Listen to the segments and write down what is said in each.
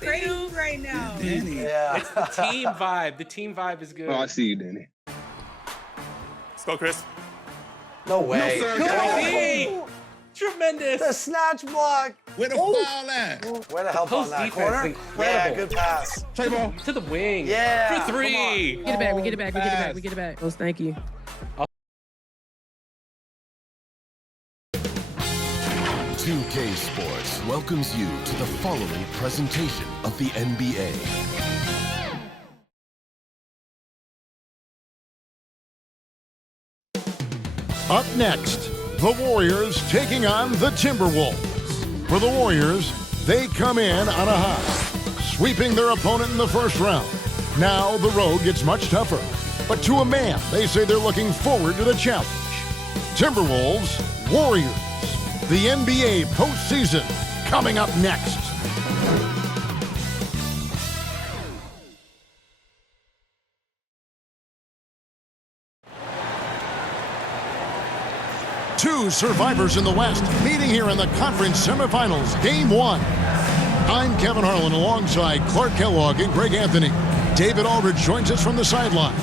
crazy right now. Danny. Yeah. It's the team vibe. The team vibe is good. Oh, I see you, Danny. Let's go, Chris. No way. No, sir. Crazy. Tremendous. The snatch block. Where the foul at? Way to help on Post that defense corner. is incredible. Yeah, good pass. Trey ball. To the wing. Yeah. For three. We get it back. We get it back. We get it back. We get it back. Oh, thank you. 2K Sports welcomes you to the following presentation of the NBA. Up next, the Warriors taking on the Timberwolves. For the Warriors, they come in on a high, sweeping their opponent in the first round. Now the road gets much tougher, but to a man, they say they're looking forward to the challenge. Timberwolves, Warriors, the NBA postseason coming up next. Two survivors in the West meeting here in the conference semifinals, Game 1. I'm Kevin Harlan alongside Clark Kellogg and Greg Anthony. David Aldridge joins us from the sideline.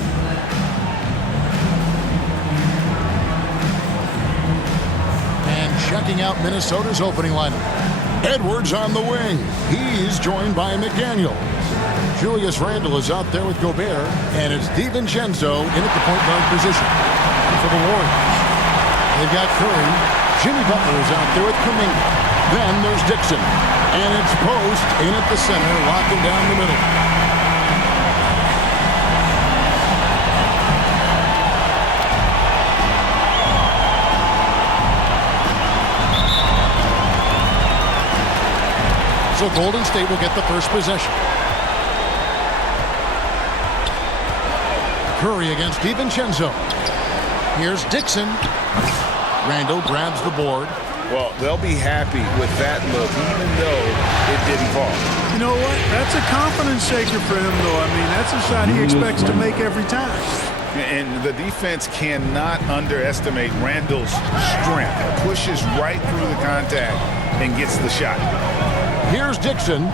And checking out Minnesota's opening lineup. Edwards on the wing. He's joined by McDaniel. Julius Randle is out there with Gobert, and it's DiVincenzo in at the point guard position. And for the Warriors, they've got Curry. Jimmy Butler is out there with Kuminga. Then there's Dixon. And it's Post in at the center, locking down the middle. So Golden State will get the first possession. Curry against DiVincenzo. Here's Dixon. Randle grabs the board. Well, they'll be happy with that look, even though it didn't fall. You know what? That's a confidence shaker for him, though. I mean, that's a shot he expects to make every time. And the defense cannot underestimate Randle's strength. Pushes right through the contact and gets the shot. Here's Dixon.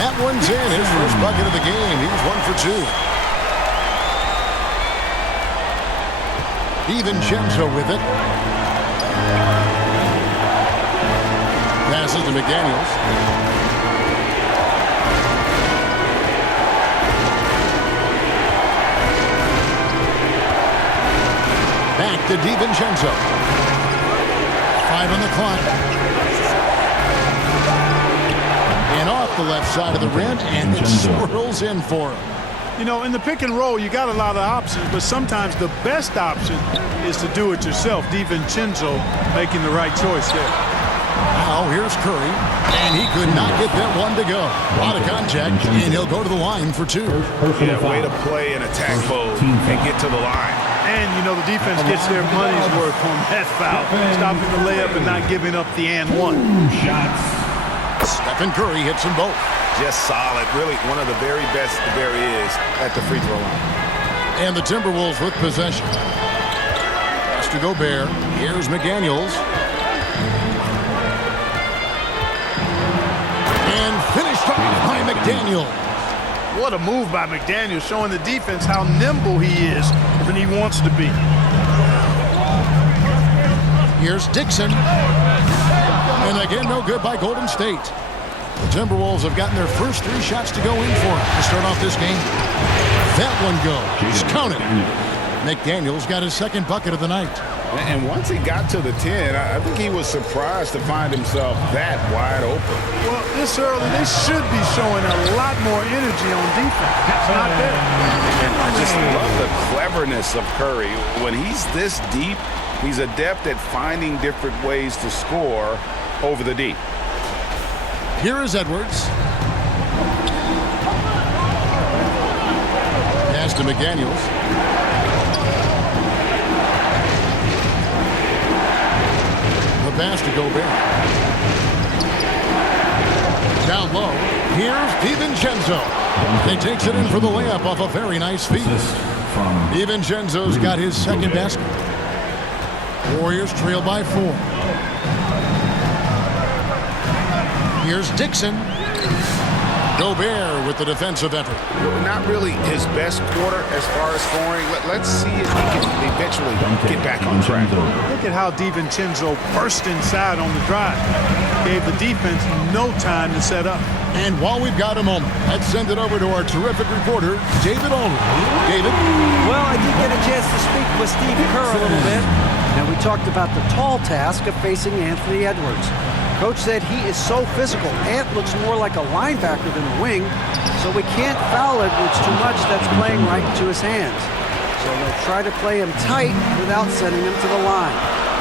That one's in. His first bucket of the game. He's 1 for 2. DiVincenzo with it. Passes to McDaniels. Back to DiVincenzo. 5 on the clock. And off the left side of the rim, and it swirls in for him. You know, in the pick and roll, you got a lot of options, but sometimes the best option is to do it yourself. DiVincenzo making the right choice there. Now here's Curry, and he could not get that one to go. A lot of contact, and he'll go to the line for 2. Yeah, way to play in attack mode and get to the line. And, you know, the defense gets their money's worth on that foul. Stopping the layup and not giving up the and one. Stephen Curry hits them both. Just solid. Really one of the very best there is at the free throw line. And the Timberwolves with possession. Pass to Gobert. Here's McDaniels. And finished off by McDaniels. What a move by McDaniel, showing the defense how nimble he is when he wants to be. Here's Dixon. And again, no good by Golden State. The Timberwolves have gotten their first 3 shots to go in for them to start off this game. That one goes. Count it. McDaniels got his second bucket of the night. And once he got to the 10, I think he was surprised to find himself that wide open. Well, this early, they should be showing a lot more energy on defense. It's not there. And I just love the cleverness of Curry. When he's this deep, he's adept at finding different ways to score over the deep. Here is Edwards. Pass to McDaniels. The pass to Gobert. Down low. Here's DiVincenzo. He takes it in for the layup off a very nice feed. DiVincenzo's got his second basket. Warriors trail by 4. Here's Dixon. Gobert with the defensive effort. Not really his best quarter as far as scoring. Let's see if he can eventually get back on track. Look at how DiVincenzo burst inside on the drive. Gave the defense no time to set up. And while we've got a moment, let's send it over to our terrific reporter, David Aldridge. David? Well, I did get a chance to speak with Steve Kerr a little bit, and we talked about the tall task of facing Anthony Edwards. Coach said he is so physical. Ant looks more like a linebacker than a wing, so we can't foul Edwards too much. That's playing right into his hands. So they'll try to play him tight without sending him to the line.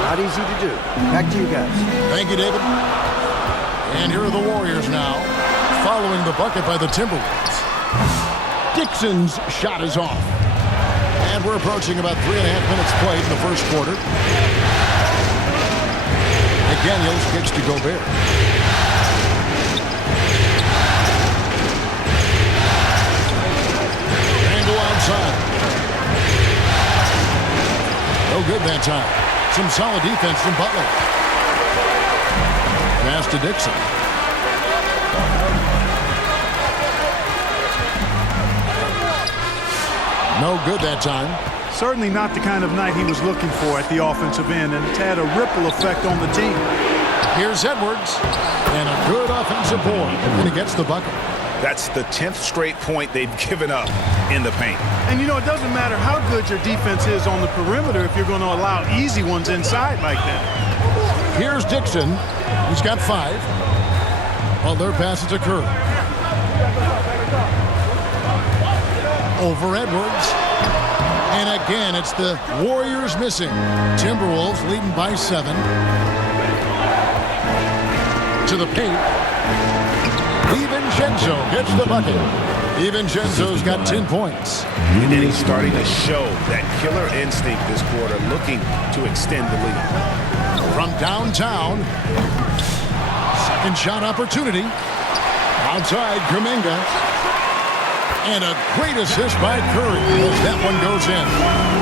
Not easy to do. Back to you guys. Thank you, David. And here are the Warriors now, following the bucket by the Timberwolves. Dixon's shot is off. And we're approaching about 3.5 minutes played in the first quarter. McDaniels kicks to Gobert. Randle outside. No good that time. Some solid defense from Butler. Pass to Dixon. No good that time. Certainly not the kind of night he was looking for at the offensive end, and it's had a ripple effect on the team. Here's Edwards. And a good offensive board. And he gets the bucket. That's the 10th straight point they've given up in the paint. And you know, it doesn't matter how good your defense is on the perimeter if you're going to allow easy ones inside like that. Here's Dixon. He's got 5. Butler passes to Curry. Over Edwards. And again, it's the Warriors missing. Timberwolves leading by 7. To the paint. DiVincenzo gets the bucket. DiVincenzo's got 10 points. And then he's starting to show that killer instinct this quarter, looking to extend the lead. From downtown. Second shot opportunity. Outside, Kuminga. And a great assist by Curry as that one goes in.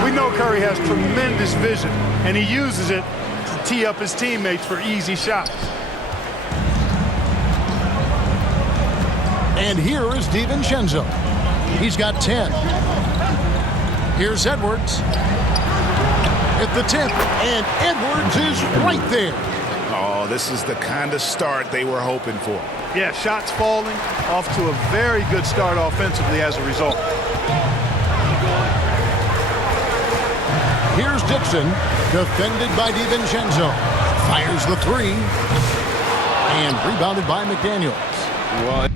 We know Curry has tremendous vision, and he uses it to tee up his teammates for easy shots. And here is DiVincenzo. He's got 10. Here's Edwards. At the tip, and Edwards is right there. Oh, this is the kind of start they were hoping for. Yeah, shots falling, off to a very good start offensively as a result. Here's Dixon, defended by DiVincenzo. Fires the 3. And rebounded by McDaniels. Well,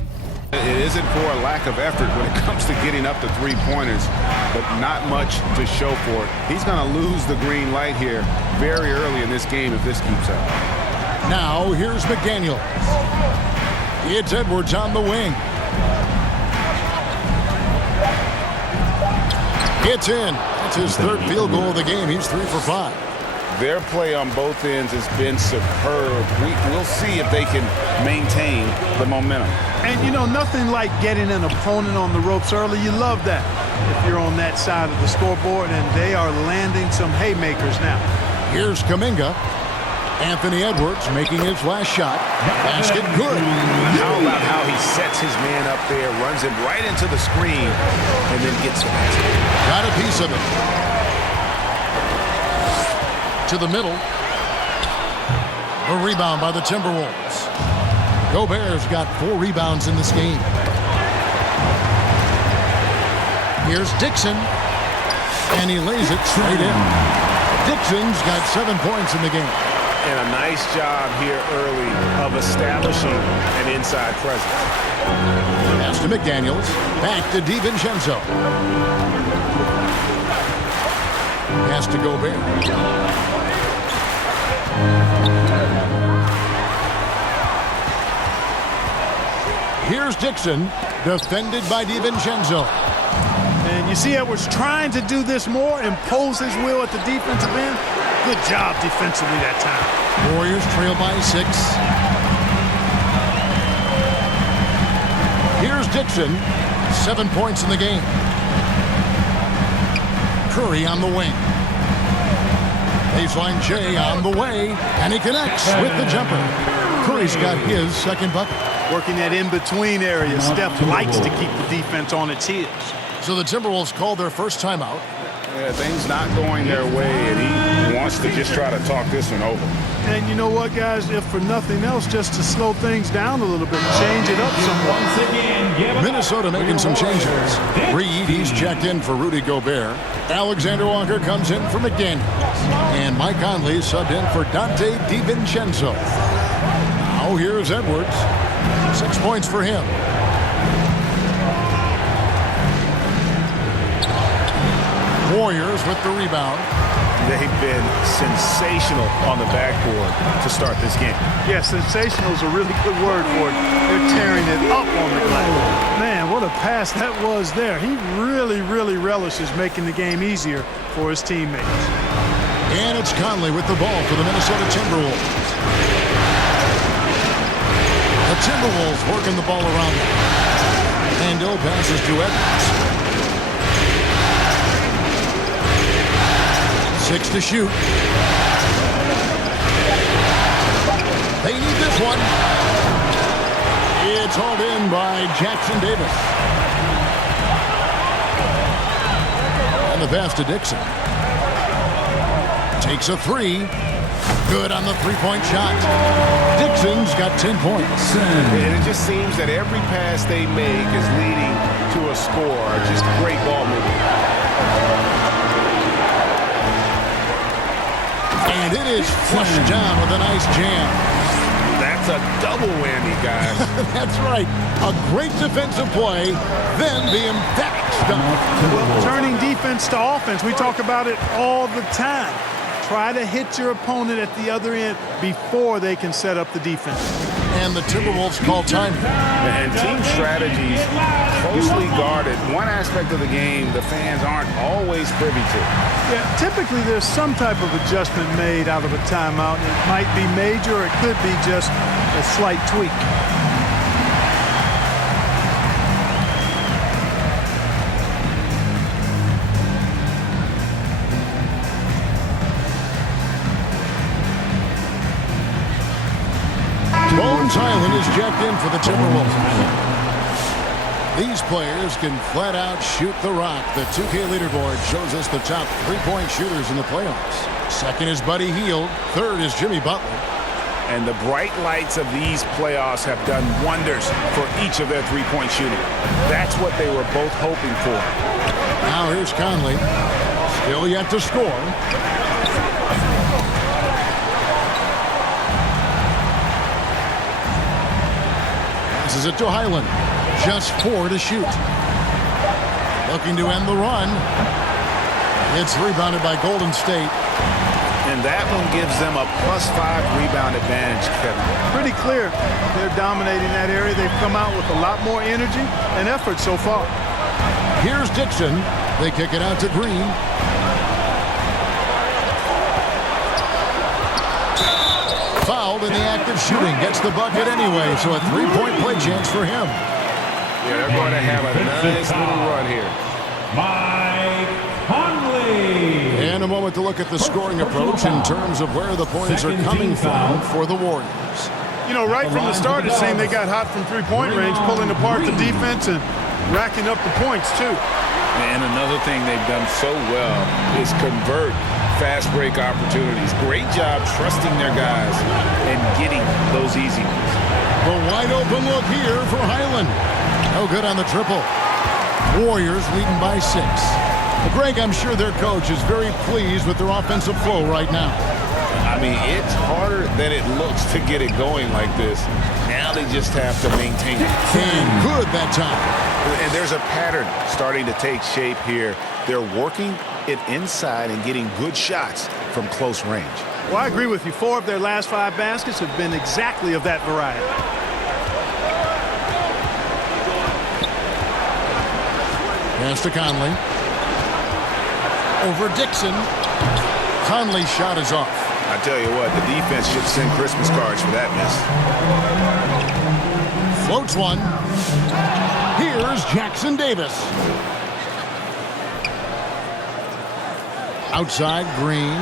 it isn't for a lack of effort when it comes to getting up to 3-pointers, but not much to show for it. He's going to lose the green light here very early in this game if this keeps up. Now, here's McDaniels. It's Edwards on the wing. It's in. That's his 3rd field goal of the game. He's 3 for 5. Their play on both ends has been superb. We'll see if they can maintain the momentum. And, you know, nothing like getting an opponent on the ropes early. You love that if you're on that side of the scoreboard, and they are landing some haymakers now. Here's Kuminga. Anthony Edwards making his last shot. Basket good. How about how he sets his man up there, runs him right into the screen, and then gets the basket. Got a piece of it. To the middle. A rebound by the Timberwolves. Gobert's got 4 rebounds in this game. Here's Dixon. And he lays it straight in. Dixon's got 7 points in the game. And a nice job here early of establishing an inside presence. Pass to McDaniels. Back to DiVincenzo. Pass to Gobert. Here's Dixon, defended by DiVincenzo. And you see Edwards trying to do this more, impose his will at the defensive end. Good job defensively that time. Warriors trail by 6. Here's Dixon, 7 points in the game. Curry on the wing. Baseline J on the way, and he connects with the jumper. Curry's got his second bucket. Working that in-between area. Steph likes to keep the defense on its heels. So the Timberwolves called their first timeout. Yeah, things not going their way, and he wants to just try to talk this one over. And you know what, guys? If for nothing else, just to slow things down a little bit, change it up somewhat. Minnesota making some changes. Reed, he's checked in for Rudy Gobert. Alexander Walker comes in for McDaniels. And Mike Conley subbed in for Dante DiVincenzo. Now here's Edwards. 6 points for him. Warriors with the rebound. They've been sensational on the backboard to start this game. Yeah, sensational is a really good word for it. They're tearing it up on the glass. Man, what a pass that was there. He really, really relishes making the game easier for his teammates. And it's Conley with the ball for the Minnesota Timberwolves. The Timberwolves working the ball around them. Handel passes to Edwards. 6 to shoot. They need this one. It's hauled in by Jackson Davis. And the pass to Dixon. Takes a three. Good on the three-point shot. Dixon's got 10 points. And it just seems that every pass they make is leading to a score. Just great ball movement. And it is flushed down with a nice jam. That's a double whammy, guys. That's right. A great defensive play, then the emphatic stop. Well, turning defense to offense, we talk about it all the time. Try to hit your opponent at the other end before they can set up the defense. And the Timberwolves call time. And team strategies closely guarded. One aspect of the game the fans aren't always privy to. Yeah, typically there's some type of adjustment made out of a timeout. It might be major, or it could be just a slight tweak. Bones Highland is jacked in for the Timberwolves. These players can flat out shoot the rock. The 2K leaderboard shows us the top three-point shooters in the playoffs. Second is Buddy Hield. Third is Jimmy Butler. And the bright lights of these playoffs have done wonders for each of their three-point shooting. That's what they were both hoping for. Now here's Conley. Still yet to score. Passes it to Highland. Just 4 to shoot. Looking to end the run. It's rebounded by Golden State. And that one gives them a +5 rebound advantage, Kevin. Pretty clear. They're dominating that area. They've come out with a lot more energy and effort so far. Here's Dixon. They kick it out to Green. Fouled in the act of shooting. Gets the bucket anyway, so a three-point play chance for him. Yeah, they're going to have a nice little run here. Mike Conley. And a moment to look at the scoring approach in terms of where the points are coming from for the Warriors. You know, right from the start, it seemed they got hot from three-point range, pulling apart the defense and racking up the points, too. And another thing they've done so well is convert fast break opportunities. Great job trusting their guys and getting those easy ones. The wide open look here for Highland. No good on the triple. Warriors leading by 6. Greg, I'm sure their coach is very pleased with their offensive flow right now. I mean, it's harder than it looks to get it going like this. Now they just have to maintain it. And good that time. And there's a pattern starting to take shape here. They're working it inside and getting good shots from close range. Well, I agree with you. 4 of their last 5 baskets have been exactly of that variety. Pass to Conley. Over Dixon. Conley's shot is off. I tell you what, the defense should send Christmas cards for that miss. Floats one. Here's Jackson Davis. Outside, Green.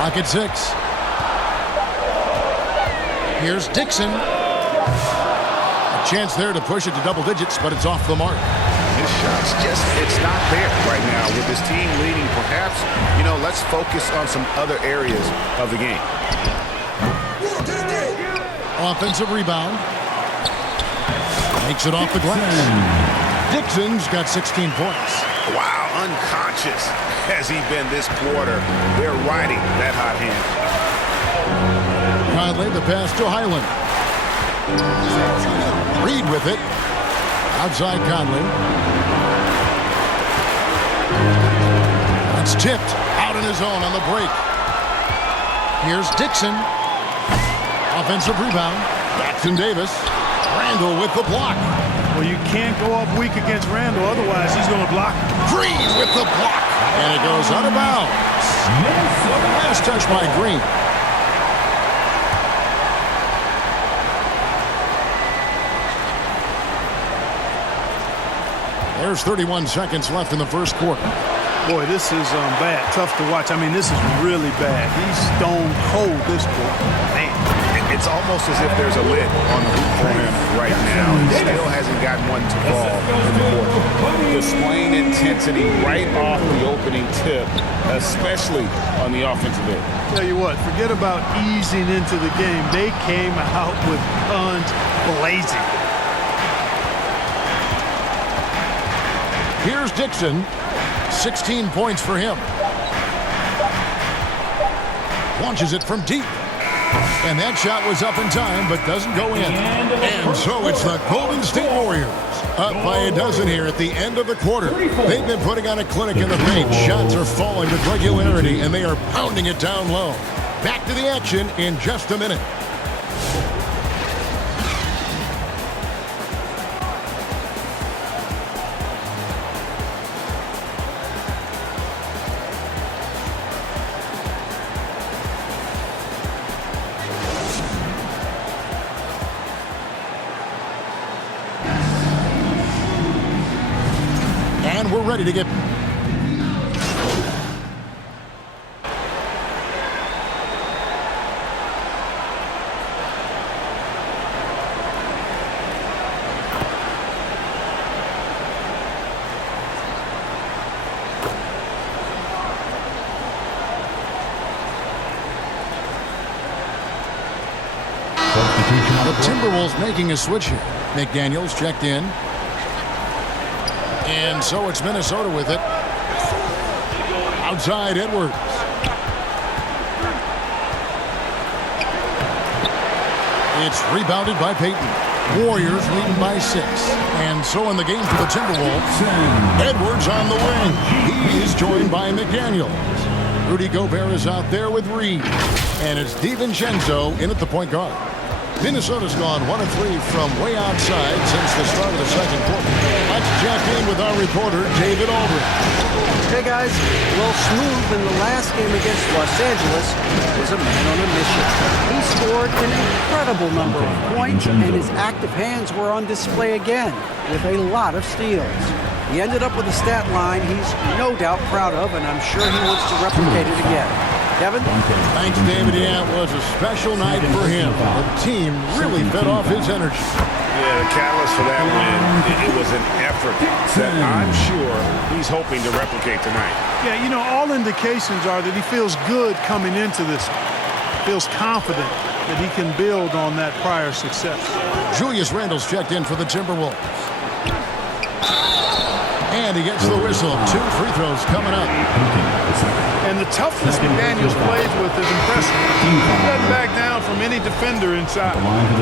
Lock at 6. Here's Dixon. A chance there to push it to double digits, but it's off the mark. His shot's it's not there right now with his team leading. Perhaps, let's focus on some other areas of the game. Offensive rebound. Makes it off the glass. Dixon's got 16 points. Wow, unconscious has he been this quarter. They're riding that hot hand. Conley, the pass to Highland. Reed with it. Outside Conley. That's tipped out in his own on the break. Here's Dixon. Offensive rebound. Jackson Davis. Randall with the block. Well, you can't go up weak against Randall, otherwise he's going to block. Green with the block. And it goes out of bounds. Last touch by Green. There's 31 seconds left in the first quarter. Boy, this is bad. Tough to watch. I mean, this is really bad. He's stone cold, this boy. Man, it's almost as if there's a lid on the hoop for him right now. He still hasn't gotten one to fall in the quarter. Displaying intensity right off the opening tip, especially on the offensive end. Tell you what, forget about easing into the game. They came out with guns blazing. Here's Dixon. 16 points for him. Launches it from deep. And that shot was up in time, but doesn't go in. And so it's the Golden State Warriors. Up by a dozen here at the end of the quarter. They've been putting on a clinic in the paint. Shots are falling with regularity, and they are pounding it down low. Back to the action in just a minute. And we're ready to get... The Timberwolves making a switch here. McDaniels checked in. And so it's Minnesota with it. Outside Edwards. It's rebounded by Payton. Warriors leading by 6. And so in the game for the Timberwolves, Edwards on the wing. He is joined by McDaniels. Rudy Gobert is out there with Reed. And it's DiVincenzo in at the point guard. Minnesota's gone 1 of 3 from way outside since the start of the second quarter. Let's check in with our reporter, David Aldridge. Hey guys, well, Smooth in the last game against Los Angeles was a man on a mission. He scored an incredible number of points, and his active hands were on display again with a lot of steals. He ended up with a stat line he's no doubt proud of, and I'm sure he wants to replicate it again. Kevin? Thanks, David. Yeah, it was a special night for him. The team really fed off his energy. Yeah, the catalyst for that win, it was an effort that I'm sure he's hoping to replicate tonight. Yeah, you know, all indications are that he feels good coming into this. Feels confident that he can build on that prior success. Julius Randle's checked in for the Timberwolves. And he gets the whistle. 2 free throws coming up. And the toughness McDaniels plays with is impressive. He doesn't back down from any defender inside.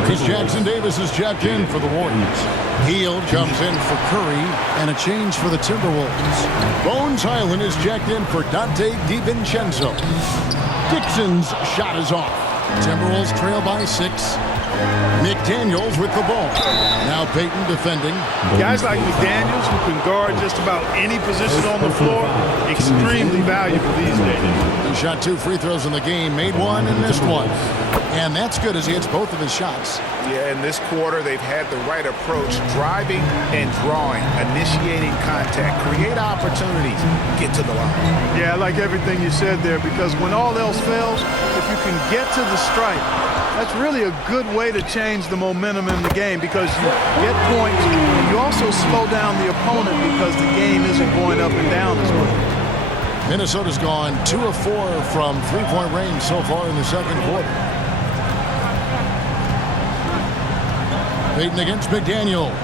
Chris Jackson Davis is checked in for the Warriors. Hield comes in for Curry, and a change for the Timberwolves. Bones Highland is checked in for Dante DiVincenzo. Dixon's shot is off. Timberwolves trail by 6. McDaniels with the ball. Now Payton defending. Guys like McDaniels who can guard just about any position on the floor, extremely valuable these days. He shot 2 free throws in the game, made 1 and missed 1. And that's good as he hits both of his shots. Yeah, in this quarter, they've had the right approach, driving and drawing, initiating contact, create opportunities, get to the line. Yeah, I like everything you said there, because when all else fails, if you can get to the stripe, That's really a good way to change the momentum in the game because you get points and you also slow down the opponent because the game isn't going up and down as well. Minnesota's gone 2 of 4 from three-point range so far in the second quarter. Payton against McDaniel.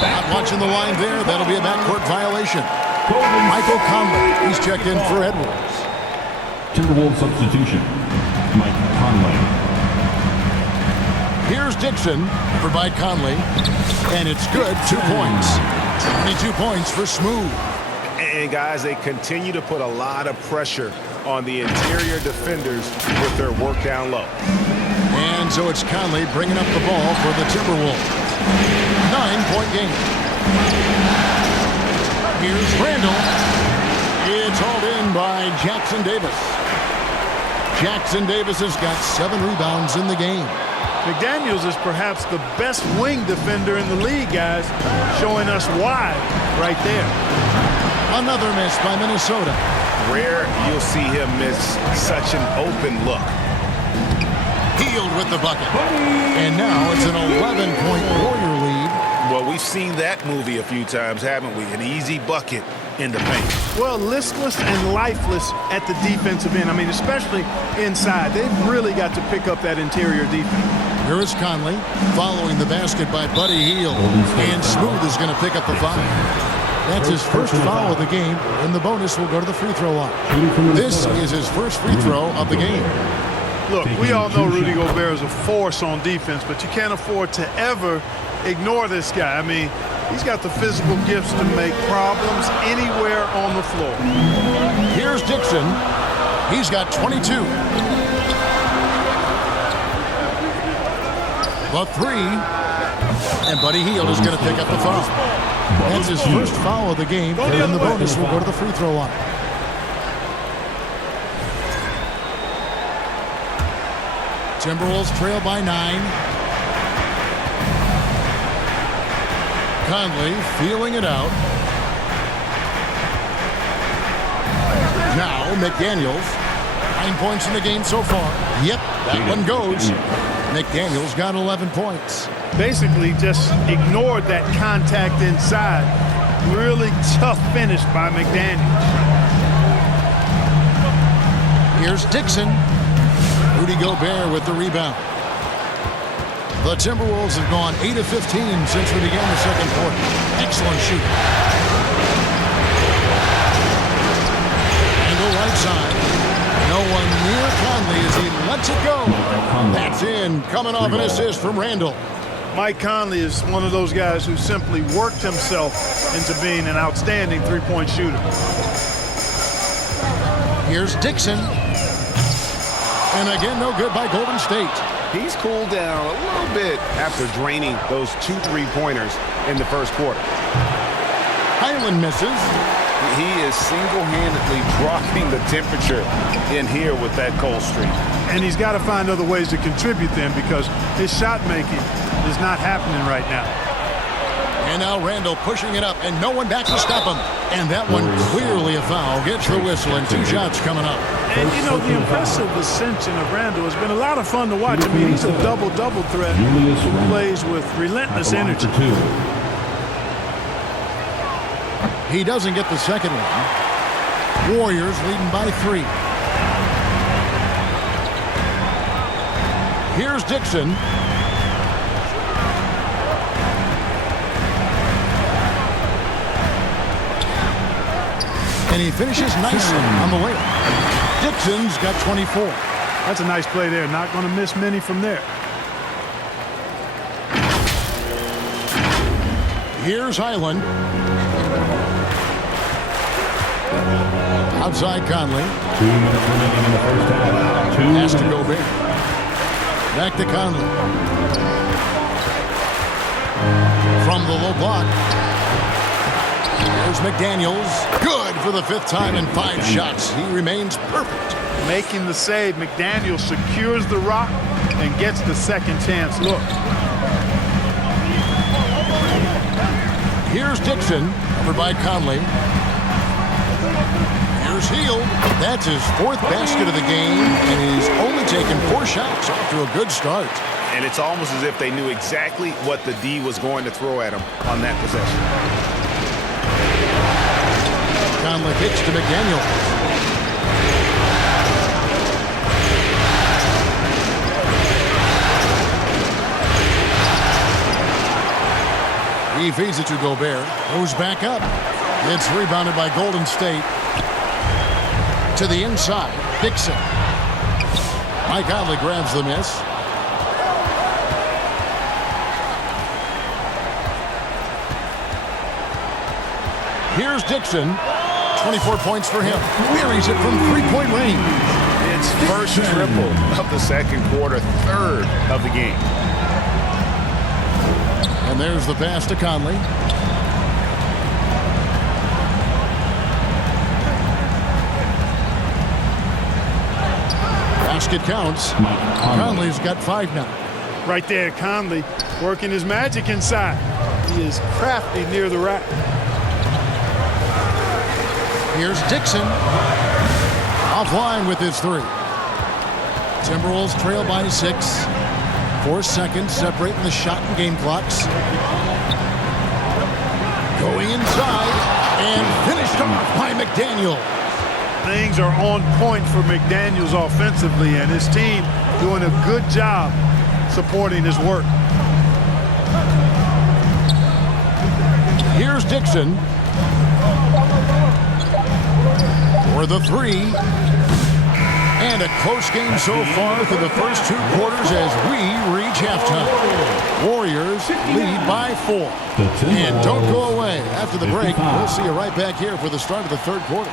Not watching the line there. That'll be a backcourt violation. Michael Conley, he's checked in for Edwards. Timberwolves substitution, Mike Conley. Here's Dixon over by Conley, and it's good. 2 points. 22 points for Smooth. And guys, they continue to put a lot of pressure on the interior defenders with their work down low. And so it's Conley bringing up the ball for the Timberwolves. 9-point game. Here's Randall. It's hauled in by Jackson Davis. Jackson Davis has got 7 rebounds in the game. McDaniels is perhaps the best wing defender in the league, guys, showing us why right there. Another miss by Minnesota. Rare you'll see him miss such an open look. Healed with the bucket. And now it's an 11-point Warrior lead. Well, we've seen that movie a few times, haven't we? An easy bucket in the paint. Well, listless and lifeless at the defensive end. I mean, especially inside. They've really got to pick up that interior defense. Here is Conley following the basket by Buddy Hield. And Smooth is going to pick up the foul. That's his first foul of the game, and the bonus will go to the free throw line. This is his first free throw of the game. Look, we all know Rudy Gobert is a force on defense, but you can't afford to ever ignore this guy. I mean, he's got the physical gifts to make problems anywhere on the floor. Here's Dixon. He's got 22. The 3. And Buddy Hield is going to pick up the foul. That's his first foul of the game, and the bonus will go to the free throw line. Timberwolves trail by 9. Conley feeling it out. Now McDaniels. 9 points in the game so far. Yep, that one goes. McDaniels got 11 points. Basically just ignored that contact inside. Really tough finish by McDaniels. Here's Dixon. Rudy Gobert with the rebound. The Timberwolves have gone 8 of 15 since we began the second quarter. Excellent shooting. Angle right side. No one near Conley as he lets it go. That's in. Coming off an assist from Randall. Mike Conley is one of those guys who simply worked himself into being an outstanding three-point shooter. Here's Dixon. And again, no good by Golden State. He's cooled down a little bit after draining those 2 3-pointers in the first quarter. Highland misses. He is single-handedly dropping the temperature in here with that cold streak. And he's got to find other ways to contribute then because his shot making is not happening right now. And now Randall pushing it up, and no one back to stop him. And that one clearly a foul. Gets the whistle, and 2 shots coming up. And, you know, the impressive ascension of Randall has been a lot of fun to watch. I mean, he's a double-double threat who plays with relentless energy. He doesn't get the second one. Warriors leading by 3. Here's Dixon. And he finishes nicely on the layup. Dixon's got 24. That's a nice play there. Not going to miss many from there. Here's Highland. Outside Conley. 2 minutes remaining in the first half. Pass to Gobert. Back to Conley. From the low block. There's McDaniels. Good for the 5th time in 5 shots. He remains perfect. Making the save, McDaniels secures the rock and gets the second chance look. Here's Dixon, over by Conley. Here's Hield. That's his 4th basket of the game, and he's only taken 4 shots off to a good start. And it's almost as if they knew exactly what the D was going to throw at him on that possession. Conley kicks to McDaniel. He feeds it to Gobert. Goes back up. It's rebounded by Golden State. To the inside. Dixon. Mike Conley grabs the miss. Here's Dixon. 24 points for him. Wearies it from three-point range. It's first triple of the second quarter, 3rd of the game. And there's the pass to Conley. Basket counts. Conley's got 5 now. Right there, Conley working his magic inside. He is crafty near the rack. Here's Dixon. Offline with his 3. Timberwolves trail by 6. 4 seconds separating the shot and game clocks. Going inside and finished off by McDaniel. Things are on point for McDaniels offensively, and his team doing a good job supporting his work. Here's Dixon for the 3. And a close game so far through the first 2 quarters as we reach halftime. Warriors lead by 4. And don't go away. After the break, we'll see you right back here for the start of the 3rd quarter.